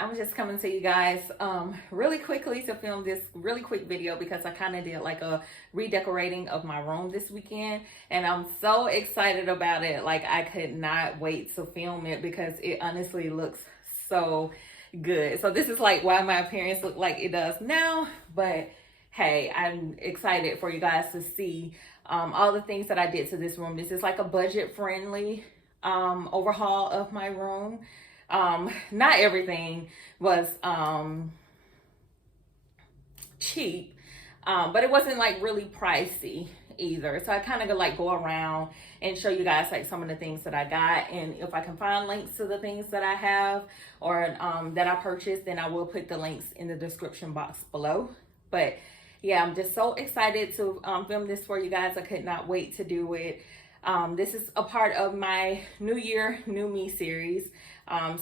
I'm just coming to you guys really quickly to film this really quick video because I kind of did like a redecorating of my room this weekend, and I'm so excited about it. Like, I could not wait to film it because it honestly looks so good. So this is like why my appearance look like it does now, but hey, I'm excited for you guys to see all the things that I did to this room. This is like a budget friendly overhaul of my room. Not everything was cheap, but it wasn't like really pricey either. So I kind of like go around and show you guys like some of the things that I got, and if I can find links to the things that I have or that I purchased, then I will put the links in the description box below. But yeah, I'm just so excited to film this for you guys. I could not wait to do it. This is a part of my New Year, New Me series.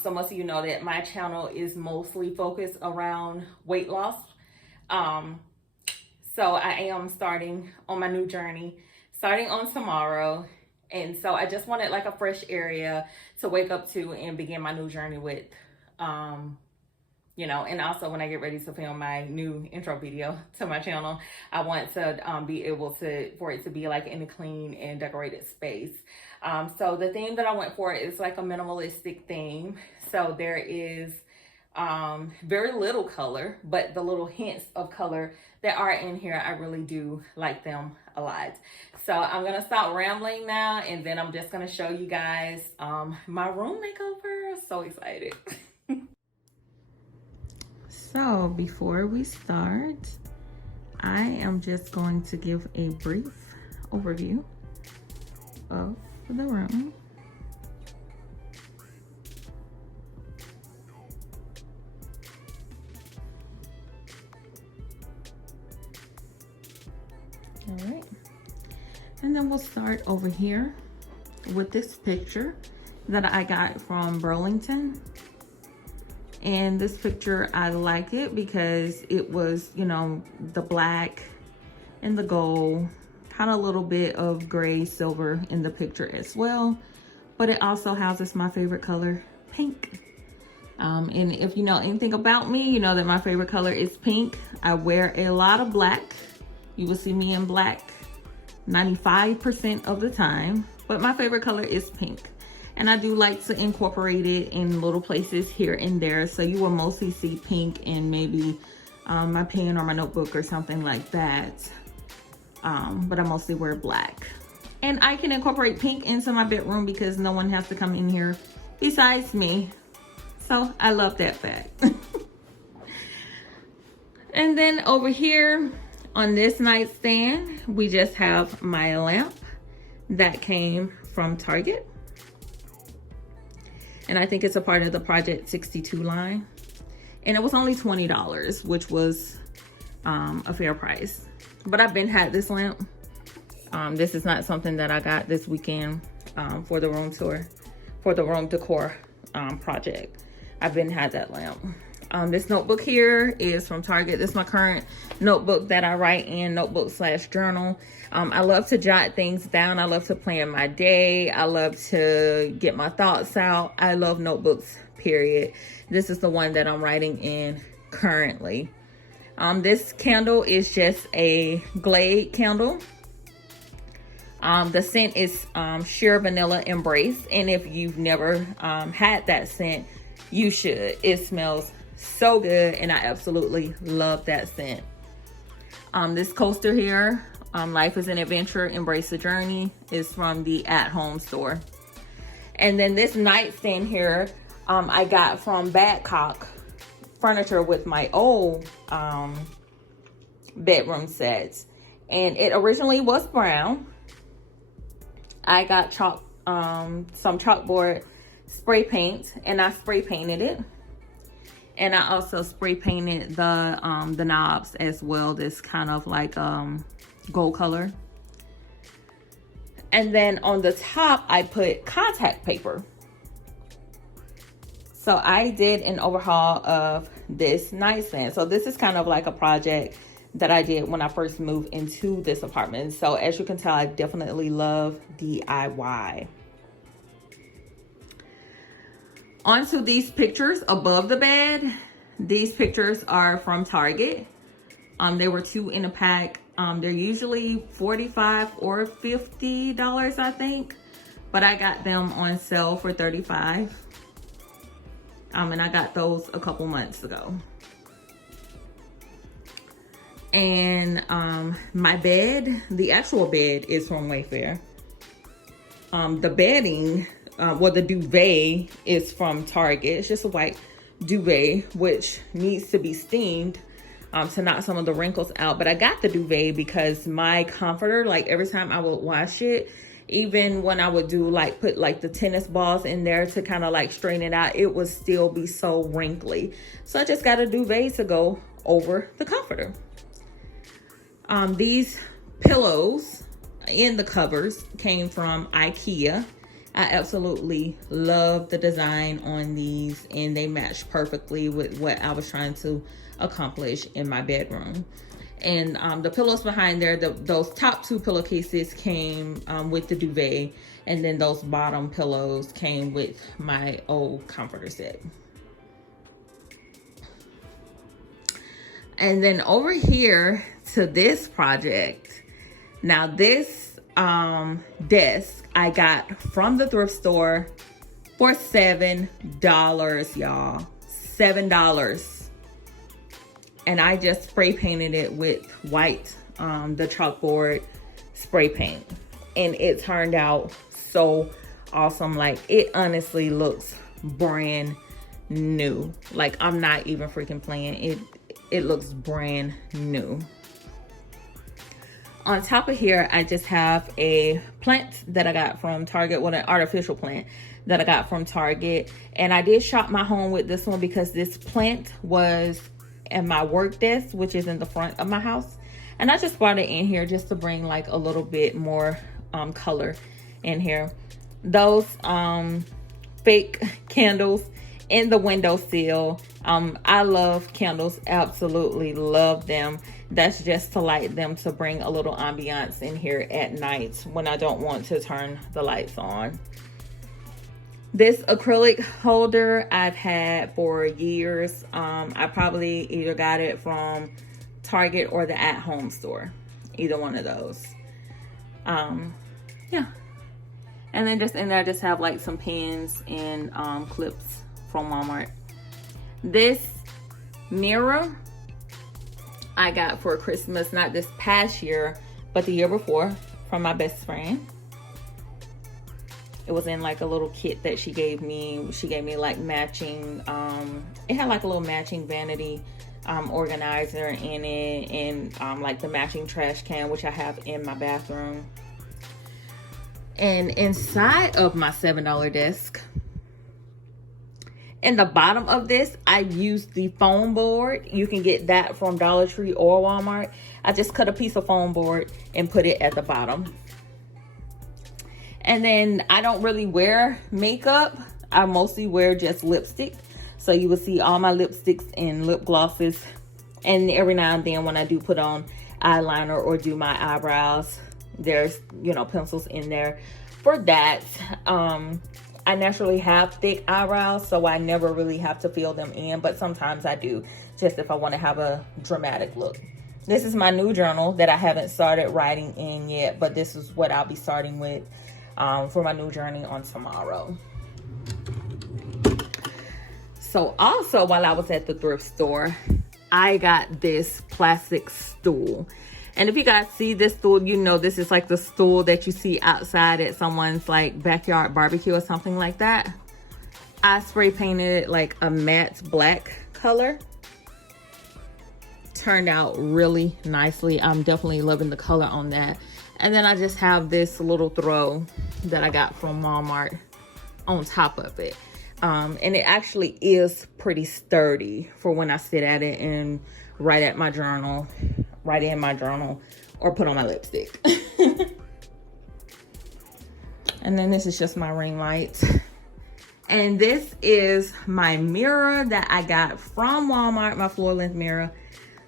So most of you know that my channel is mostly focused around weight loss. So I am starting on my new journey, starting on tomorrow. And so I just wanted like a fresh area to wake up to and begin my new journey with. You know, and also when I get ready to film my new intro video to my channel, I want to be able to, for it to be like in a clean and decorated space. So the theme that I went for is like a minimalistic theme. So there is very little color, but the little hints of color that are in here, I really do like them a lot. So I'm gonna stop rambling now, and then I'm just gonna show you guys my room makeover. So excited. So before we start, I am just going to give a brief overview of the room. All right, and then we'll start over here with this picture that I got from Burlington. And this picture, I like it because it was, you know, the black and the gold, kind of a little bit of gray silver in the picture as well. But it also houses my favorite color, pink. And if you know anything about me, you know that my favorite color is pink. I wear a lot of black. You will see me in black 95% of the time, but my favorite color is pink. And I do like to incorporate it in little places here and there. So you will mostly see pink in maybe my pen or my notebook or something like that. But I mostly wear black. And I can incorporate pink into my bedroom because no one has to come in here besides me. So I love that fact. And then over here on this nightstand, we just have my lamp that came from Target. And I think it's a part of the Project 62 line. And it was only $20, which was a fair price. But I've been had this lamp. This is not something that I got this weekend for the room tour, for the room decor project. I've been had that lamp. This notebook here is from Target. This is my current notebook that I write in, notebook/journal. I love to jot things down. I love to plan my day. I love to get my thoughts out. I love notebooks, period. This is the one that I'm writing in currently. This candle is just a Glade candle. The scent is Sheer Vanilla Embrace. And if you've never had that scent, you should. It smells so good, and I absolutely love that scent. This coaster here, Life is an Adventure, Embrace the Journey, is from the At Home store. And then this nightstand here, I got from Badcock Furniture with my old bedroom sets. And it originally was brown. I got some chalkboard spray paint, and I spray painted it. And I also spray painted the knobs as well, this kind of like gold color. And then on the top, I put contact paper. So I did an overhaul of this nightstand. So this is kind of like a project that I did when I first moved into this apartment. So as you can tell, I definitely love DIY. Onto these pictures above the bed. These pictures are from Target. They were 2 in a pack. They're usually $45 or $50, I think. But I got them on sale for $35. And I got those a couple months ago. And my bed, the actual bed is from Wayfair. The bedding, well, the duvet is from Target. It's just a white duvet, which needs to be steamed to knock some of the wrinkles out. But I got the duvet because my comforter, like every time I would wash it, even when I would do like put like the tennis balls in there to kind of like straighten it out, it would still be so wrinkly. So I just got a duvet to go over the comforter. These pillows in the covers came from IKEA. I absolutely love the design on these, and they match perfectly with what I was trying to accomplish in my bedroom. And the pillows behind there, those top 2 pillowcases came with the duvet, and then those bottom pillows came with my old comforter set. And then over here to this project. Now this desk I got from the thrift store for $7, y'all. $7. And I just spray painted it with white, the chalkboard spray paint. And it turned out so awesome. Like, it honestly looks brand new. Like, I'm not even freaking playing. It looks brand new. On top of here, I just have a plant that I got from Target, well, an artificial plant that I got from Target. And I did shop my home with this one because this plant was at my work desk, which is in the front of my house. And I just brought it in here just to bring like a little bit more color in here. Those fake candles in the windowsill. I love candles, absolutely love them. That's just to light them to bring a little ambiance in here at night when I don't want to turn the lights on. This acrylic holder I've had for years. I probably either got it from Target or the at-home store. Either one of those. Yeah. And then just in there, I just have like some pins and clips from Walmart. This mirror I got for Christmas, not this past year, but the year before, from my best friend. It was in like a little kit that she gave me. She gave me like matching, it had like a little matching vanity organizer in it, and like the matching trash can, which I have in my bathroom. And inside of my $7 desk, in the bottom of this, I used the foam board. You can get that from Dollar Tree or Walmart. I just cut a piece of foam board and put it at the bottom. And then I don't really wear makeup. I mostly wear just lipstick. So you will see all my lipsticks and lip glosses. And every now and then when I do put on eyeliner or do my eyebrows, there's, you know, pencils in there for that. I naturally have thick eyebrows, so I never really have to fill them in, but sometimes I do, just if I want to have a dramatic look. This is my new journal that I haven't started writing in yet, but this is what I'll be starting with for my new journey on tomorrow. So also, while I was at the thrift store, I got this plastic stool. And if you guys see this stool, you know this is like the stool that you see outside at someone's like backyard barbecue or something like that. I spray painted it like a matte black color. Turned out really nicely. I'm definitely loving the color on that. And then I just have this little throw that I got from Walmart on top of it. And it actually is pretty sturdy for when I sit at it and write in my journal, or put on my lipstick. And then this is just my ring light. And this is my mirror that I got from Walmart, my floor length mirror.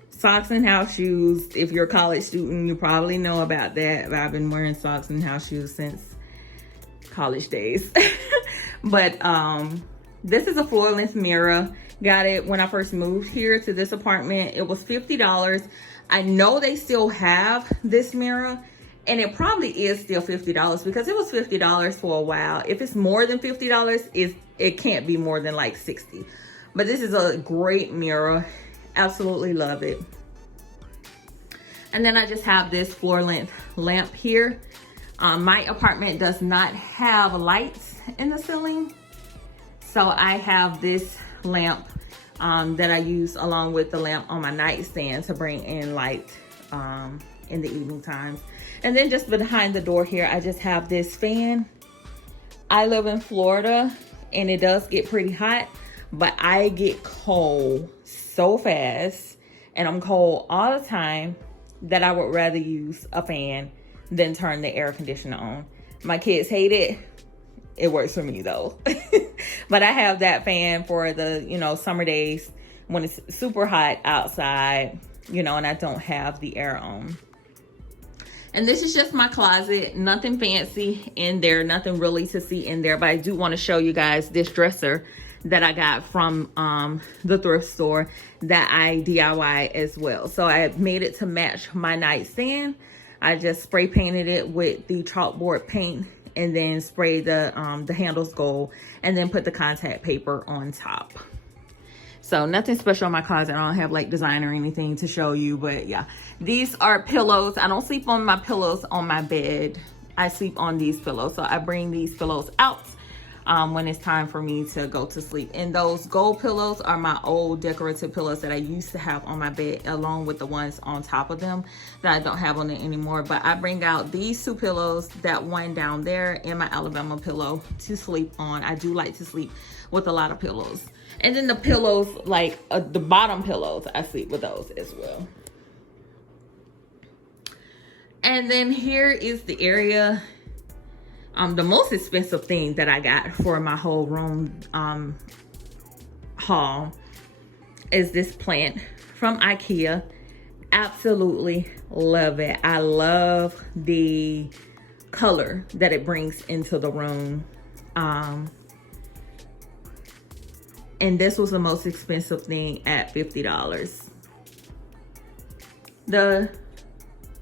Socks and house shoes. If you're a college student, you probably know about that. I've been wearing socks and house shoes since college days. But This is a floor length mirror. Got it when I first moved here to this apartment. It was $50. I know they still have this mirror, and it probably is still $50 because it was $50 for a while. If it's more than $50, it can't be more than like $60. But this is a great mirror. Absolutely love it. And then I just have this floor length lamp here. My apartment does not have lights in the ceiling, so I have this lamp that I use along with the lamp on my nightstand to bring in light in the evening times. And then just behind the door here, I just have this fan. I live in Florida and it does get pretty hot, but I get cold so fast and I'm cold all the time that I would rather use a fan than turn the air conditioner on. My kids hate it. It works for me though. But I have that fan for the, summer days when it's super hot outside, and I don't have the air on. And this is just my closet. Nothing fancy in there, nothing really to see in there. But I do want to show you guys this dresser that I got from the thrift store that I DIY as well. So I made it to match my nightstand. I just spray painted it with the chalkboard paint and then spray the handles gold and then put the contact paper on top. So nothing special in my closet. I don't have like design or anything to show you, but yeah. These are pillows. I don't sleep on my pillows on my bed. I sleep on these pillows. So I bring these pillows out when it's time for me to go to sleep. And those gold pillows are my old decorative pillows that I used to have on my bed, along with the ones on top of them that I don't have on it anymore. But I bring out these two pillows, that one down there, and my Alabama pillow to sleep on. I do like to sleep with a lot of pillows. And then the pillows, like the bottom pillows, I sleep with those as well. And then here is the area. The most expensive thing that I got for my whole room haul is this plant from IKEA. Absolutely love it. I love the color that it brings into the room. And this was the most expensive thing at $50. The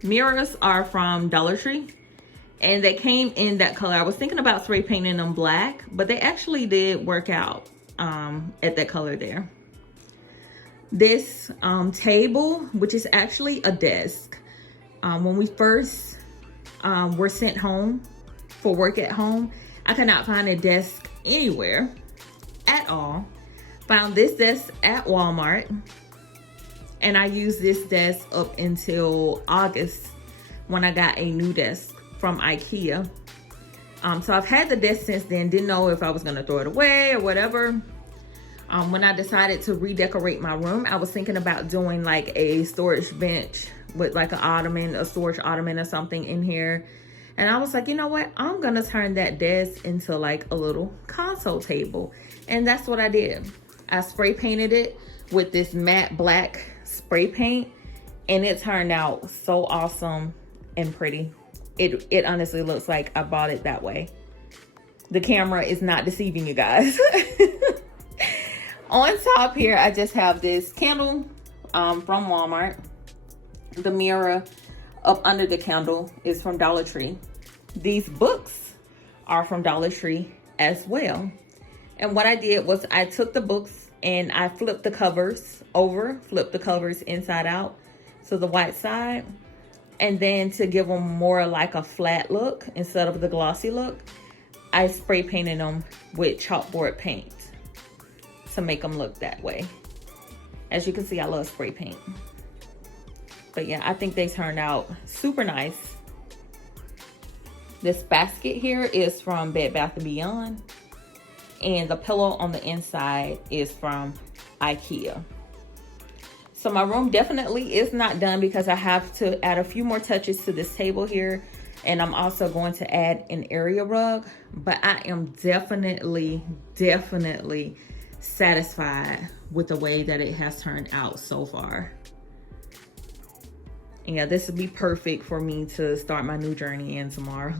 mirrors are from Dollar Tree. And they came in that color. I was thinking about spray painting them black, but they actually did work out at that color there. This table, which is actually a desk. When we first were sent home for work at home, I could not find a desk anywhere at all. Found this desk at Walmart. And I used this desk up until August when I got a new desk from IKEA. So I've had the desk since then. Didn't know if I was gonna throw it away or whatever. When I decided to redecorate my room, I was thinking about doing like a storage bench with like an ottoman, a storage ottoman or something in here. And I was like, you know what? I'm gonna turn that desk into like a little console table. And that's what I did. I spray painted it with this matte black spray paint, and it turned out so awesome and pretty. It honestly looks like I bought it that way. The camera is not deceiving you guys. On top here, I just have this candle from Walmart. The mirror up under the candle is from Dollar Tree. These books are from Dollar Tree as well. And what I did was I took the books and I flipped the covers over, flipped the covers inside out to the white side. And then to give them more like a flat look instead of the glossy look, I spray painted them with chalkboard paint to make them look that way. As you can see, I love spray paint. But yeah, I think they turned out super nice. This basket here is from Bed Bath & Beyond. And the pillow on the inside is from IKEA. So my room definitely is not done because I have to add a few more touches to this table here. And I'm also going to add an area rug. But I am definitely satisfied with the way that it has turned out so far. And yeah, this would be perfect for me to start my new journey in tomorrow.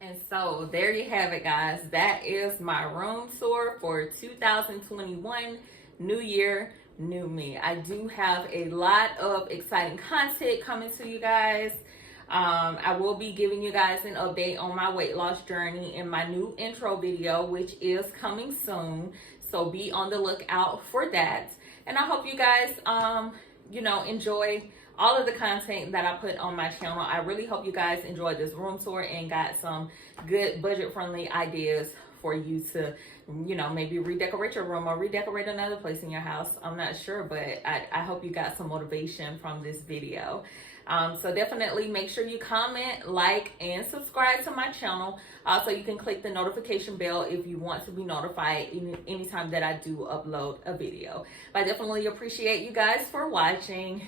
And So there you have it, guys. That is my room tour for 2021. New year, new me. I do have a lot of exciting content coming to you guys. I will be giving you guys an update on my weight loss journey in my new intro video, which is coming soon. So be on the lookout for that. And I hope you guys, enjoy all of the content that I put on my channel. I really hope you guys enjoyed this room tour and got some good budget-friendly ideas for you to, maybe redecorate your room or redecorate another place in your house. I'm not sure, but I hope you got some motivation from this video. So definitely make sure you comment, like, and subscribe to my channel. Also, you can click the notification bell if you want to be notified anytime that I do upload a video. But I definitely appreciate you guys for watching.